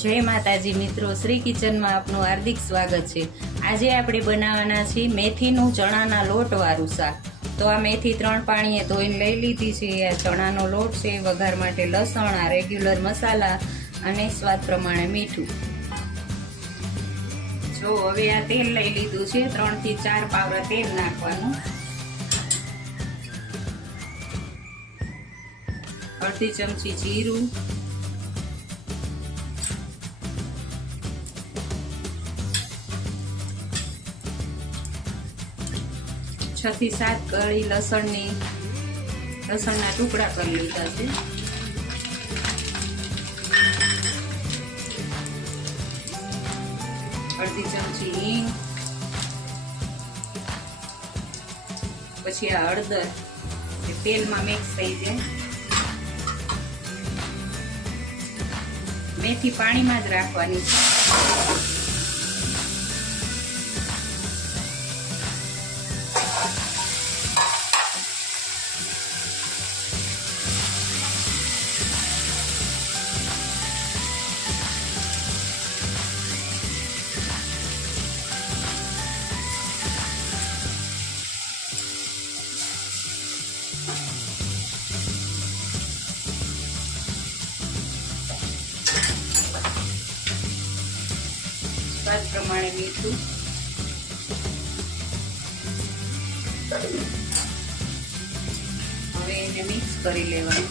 जय माताजी मित्रों, श्री किचन में आपनु हार्दिक स्वागत है। आज આપણે બનાવવાના છે મેથીનું ચણાના લોટ વાળું શાક। તો આ મેથી 3 પાણીએ ધોઈને લઈ લીધી છે। આ ચણાનો લોટ છે, વઘાર માટે લસણ, આ રેગ્યુલર મસાલા અને સ્વાદ પ્રમાણે મીઠું। જો હવે આ તેલ લઈ લીધું છે, 3 થી 4 પાવડા તેલ નાખવાનું। અડધી ચમચી જીરું, 6 થી 7 કળી લસણના ટુકડા કરી લીધા છે। અડધી ચમચી હિંગ, પછી આ હળદર તેલમાં મિક્સ થઈ જાય। મેથી પાણીમાં જ રાખવાની છે। સ્વાદ પ્રમાણે મીઠું, હવે એને મિક્સ કરી લેવાનું।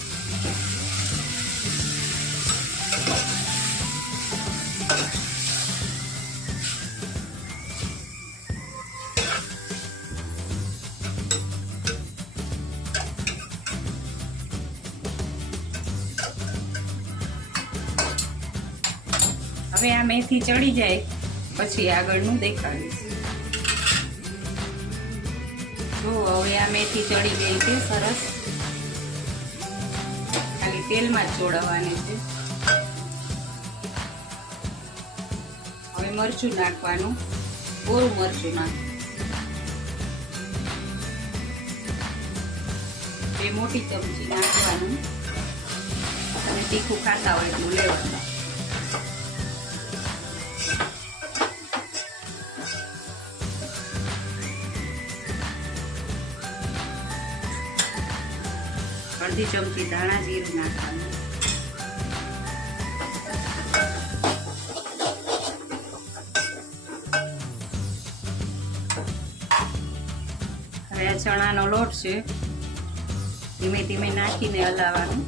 હવે આ મેથી ચડી જાય પછી આગળનું દેખાડીશ। જો હવે આ મેથી ચડી ગઈ છે સરસ, ખાલી તેલમાં જ ચોળવવાની છે। હવે મરચું નાખવાનું, કોરું મરચું નાખવાનું, 2 મોટી ચમચી નાખવાનું અને તીખું ખાતા હોય એટલું લેવાનું। અડધી ચમચી ધાણા જીરું નાખવાનું, હવે આ ચણાનો લોટ છે, ધીમે ધીમે નાખીને હલાવવાનું।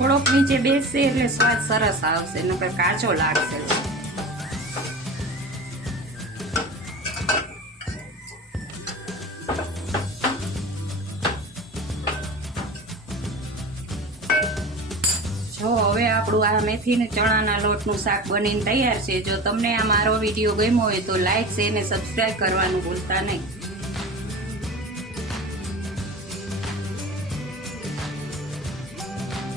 થોડોક નીચે બેસશે એટલે સ્વાદ સરસ આવશે, નકર કાચો લાગશે। જો હવે આપણું આ મેથી ને ચણાના લોટનું શાક બનીને તૈયાર છે। જો તમને આ મારો વિડીયો ગમ્યો હોય તો લાઈક, શેર અને સબસ્ક્રાઇબ કરવાનું ભૂલતા નહીં।